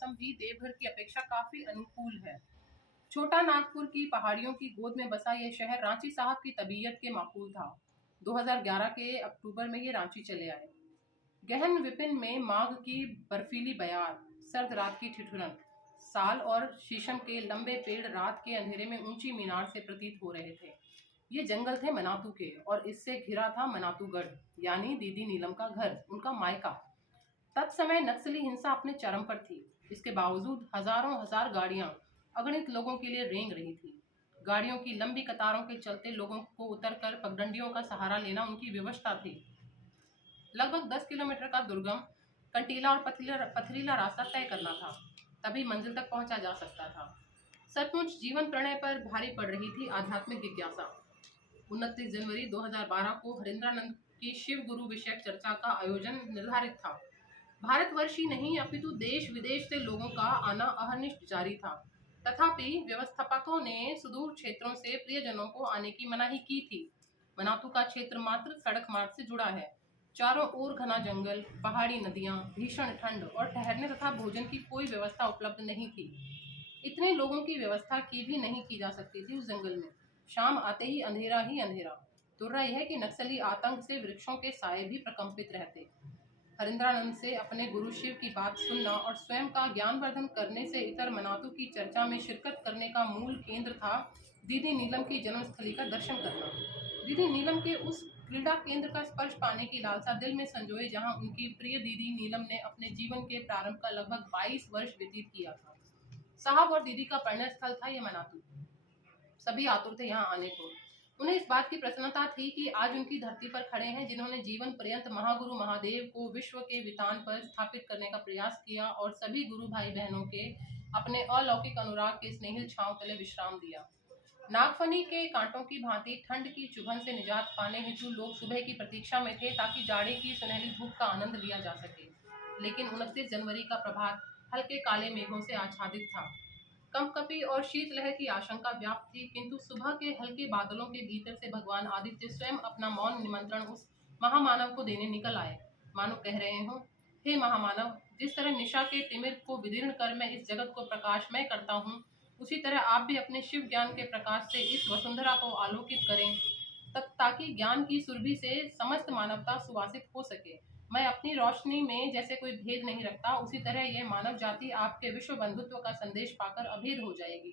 मौसम भी देवघर की अपेक्षा काफी अनुकूल है। छोटा नागपुर की पहाड़ियों की गोद में बसा यह शहर रांची साहब की तबीयत के माकूल था। 2011 के अक्टूबर में ये रांची चले आए। गहन विपिन में माघ की बर्फीली बयार, सर्द रात की ठिठुरन, साल और शीशम के लंबे पेड़ रात के अंधेरे में ऊंची मीनार से प्रतीत हो रहे थे। ये जंगल थे मनातू के और इससे घिरा था मनातूगढ़, यानी दीदी नीलम का घर, उनका मायका। तत्समय नक्सली हिंसा अपने चरम पर थी। इसके बावजूद हजारों हजार गाड़ियां अगणित लोगों के लिए रेंग रही थी। गाड़ियों की लंबी कतारों के चलते लोगों को उतरकर पगडंडियों का सहारा लेना उनकी विवशता थी। लगभग 10 किलोमीटर का दुर्गम, कंटीला और पथरीला रास्ता तय करना था, तभी मंजिल तक पहुंचा जा सकता था। सचमुच जीवन प्रणय पर भारी पड़ रही थी आध्यात्मिक जिज्ञासा। 29 जनवरी 2012 को हरिंद्रानंद की शिव गुरु विषयक चर्चा का आयोजन निर्धारित था। भारतवर्ष ही नहीं अपितु देश विदेश से लोगों का आना अहर्निश जारी था। तथापि व्यवस्थापकों ने सुदूर क्षेत्रों से प्रियजनों को आने की मनाही की थी। मनातू का क्षेत्र मात्र सड़क मार्ग से जुड़ा है। चारों ओर घना जंगल, पहाड़ी नदियां, भीषण ठंड और ठहरने तथा भोजन की कोई व्यवस्था उपलब्ध नहीं थी। इतने लोगों की व्यवस्था की भी नहीं की जा सकती थी उस जंगल में। शाम आते ही अंधेरा। तुर्रा यह कि नक्सली आतंक से वृक्षों के साए भी प्रकंपित रहते। हरिंद्रानंद से अपने गुरु शिव की बात सुनना और स्वयं का ज्ञानवर्धन करने से इतर मनातु की चर्चा में शिरकत करने का मूल केंद्र था दीदी नीलम की जन्मस्थली का दर्शन करना। दीदी नीलम के उस क्रीड़ा केंद्र का स्पर्श पाने की लालसा दिल में संजोए, जहां उनकी प्रिय दीदी नीलम ने अपने जीवन के प्रारंभ का लगभग 22 वर्ष व्यतीत किया था। साहब और दीदी का परिणय स्थल था ये मनातू। सभी आतुर थे यहाँ आने को। उन्हें इस बात की प्रसन्नता थी कि आज उनकी धरती पर खड़े हैं जिन्होंने जीवन पर्यंत महागुरु महादेव को विश्व के वितान पर स्थापित करने का प्रयास किया और सभी गुरु भाई बहनों के अपने अलौकिक अनुराग के स्नेहिल छांव तले विश्राम दिया। नागफनी के कांटों की भांति ठंड की चुभन से निजात पाने हेतु लोग सुबह की प्रतीक्षा में थे ताकि जाड़े की सुनहली धूप का आनंद लिया जा सके। लेकिन 29 जनवरी का प्रभात हल्के काले मेघों से आच्छादित था। कंपकपी और शीतलहर की आशंका व्याप्त थी, किंतु सुबह के हल्के बादलों के भीतर से भगवान आदित्य स्वयं अपना मौन निमंत्रण उस महामानव को देने निकल आए। मानो कह रहे हो, हे महामानव, जिस तरह निशा के तिमिर को विदीर्ण कर मैं इस जगत को प्रकाशमय करता हूँ, उसी तरह आप भी अपने शिव ज्ञान के प्रकाश से इस वसुंधरा को आलोकित करें, ताकि ज्ञान की सुरभि से समस्त मानवता सुवासित हो सके। मैं अपनी रोशनी में जैसे कोई भेद नहीं रखता, उसी तरह यह मानव जाति आपके विश्व बंधुत्व का संदेश पाकर अभेद हो जाएगी।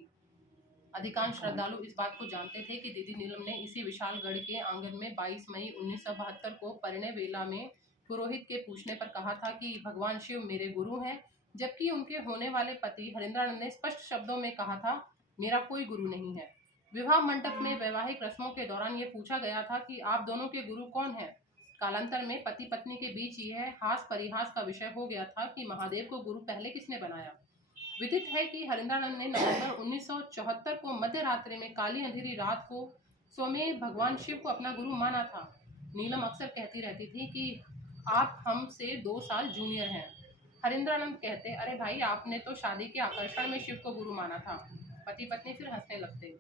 अधिकांश श्रद्धालु इस बात को जानते थे कि दीदी नीलम ने इसी विशाल गढ़ के आंगन में 22 मई 1972 को परिणय वेला में पुरोहित के पूछने पर कहा था कि भगवान शिव मेरे गुरु हैं, जबकि उनके होने वाले पति हरिंद्रानंद ने स्पष्ट शब्दों में कहा था, मेरा कोई गुरु नहीं है। विवाह मंडप में वैवाहिक रस्मों के दौरान ये पूछा गया था कि आप दोनों के गुरु कौन हैं। कालांतर में पति पत्नी के बीच यह हास परिहास का विषय हो गया था कि महादेव को गुरु पहले किसने बनाया। विदित है कि हरिंद्रानंद ने नवंबर 1974 को मध्य रात्रि में काली अंधेरी रात को स्वयं भगवान शिव को अपना गुरु माना था। नीलम अक्सर कहती रहती थी कि आप हमसे 2 साल जूनियर हैं। हरिंद्रानंद कहते, अरे भाई, आपने तो शादी के आकर्षण में शिव को गुरु माना था। पति पत्नी फिर हंसने लगते।